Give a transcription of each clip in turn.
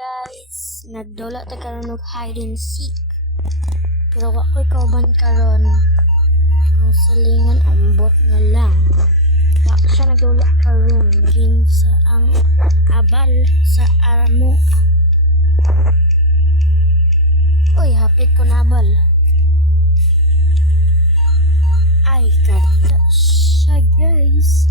guys, nagdula ta karon og hide and seek. Pero wa ko'y kauban karon. Ang silingan ambot nga lang. Wa siya nagdula karon ginsa ang abal sa aramo. Uy, hapit ko na abal. Ay, kata siya guys.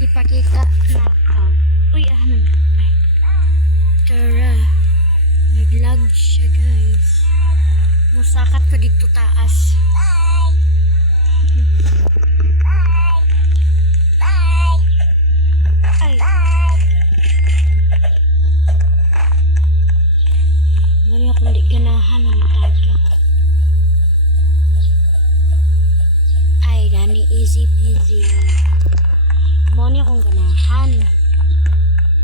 Ipakita na ako. Uy, ahanan. Ay. Tara. Naglag siya, guys. Musakat ko dito taas. Ay. Mari ako hindi ganahan ng mataga. Ay, dani easy peasy. Moni akong ganahan.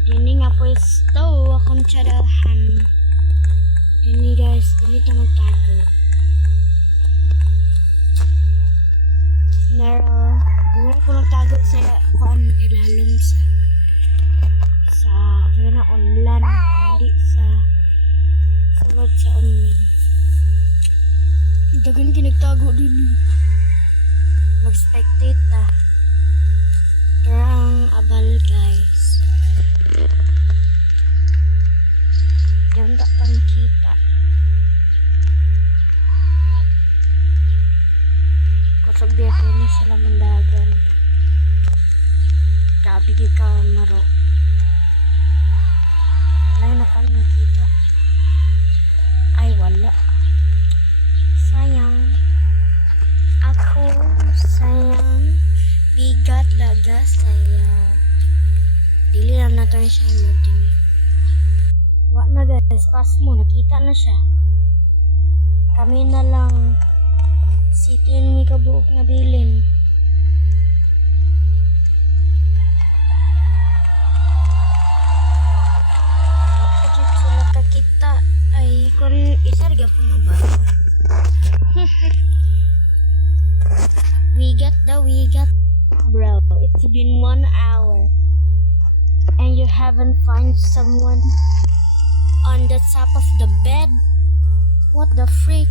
Dini nga pwesto akong tsadahan. Dini guys, dili ta magtago. Naro, dili ko magtago sa kuan ilalom sa na online, hindi sa sulod sa online. Dagan kinagtago din. Mag-spectate ta. Terang abal guys. Diyan tak pa makita. Kusog dito ni sila mandagan. Grabe ka maro. Wala na pang makita. Ay wala. Sayang. Ako sayang. Bigat laga sayaw. Dili lang nato siya yung din. Wa na guys, pas mo, nakita na siya. Kami na lang sitin mi kabuok na bilin. Kapag sila kakita, ay kung isarga po na ba? We got. Bro, it's been 1 hour and you haven't found someone on the top of the bed. What the freak?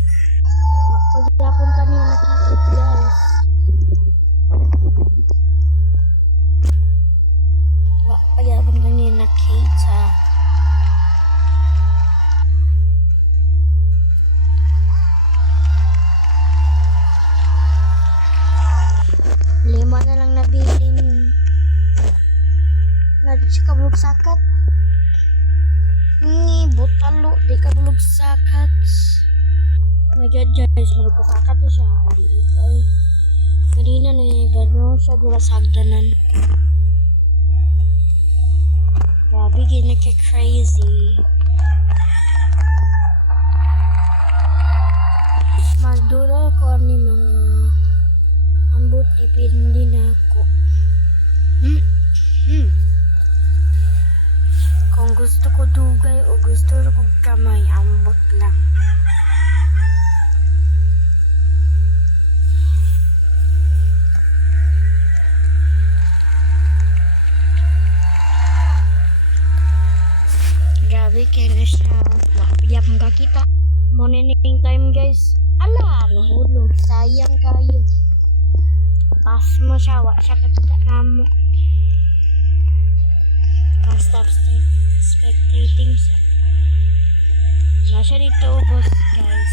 Pagdapon ka niya nakikit guys. Pagdapon ka niya nakita. Lima na lang nabilin. Di siya kabulog sakat. Butalo. Di kabulog sakat. Nagyad guys. Malog sakat na siya. Ay. Kanina na yung gano'n siya. Dila sagdanan. Grabe crazy. Magdura ko ni mga ambot ipindi na ako. Kung gusto ko dugay o gusto ko kamay, ambot lang. Grabe kayo na siya. Wapiyap mong kakita. Morning time guys. Ala, nahulog. Sayang kayo. Pas mo siya, wak siya kakita na mo. Stop spectating siya. Nasa dito, boss, guys.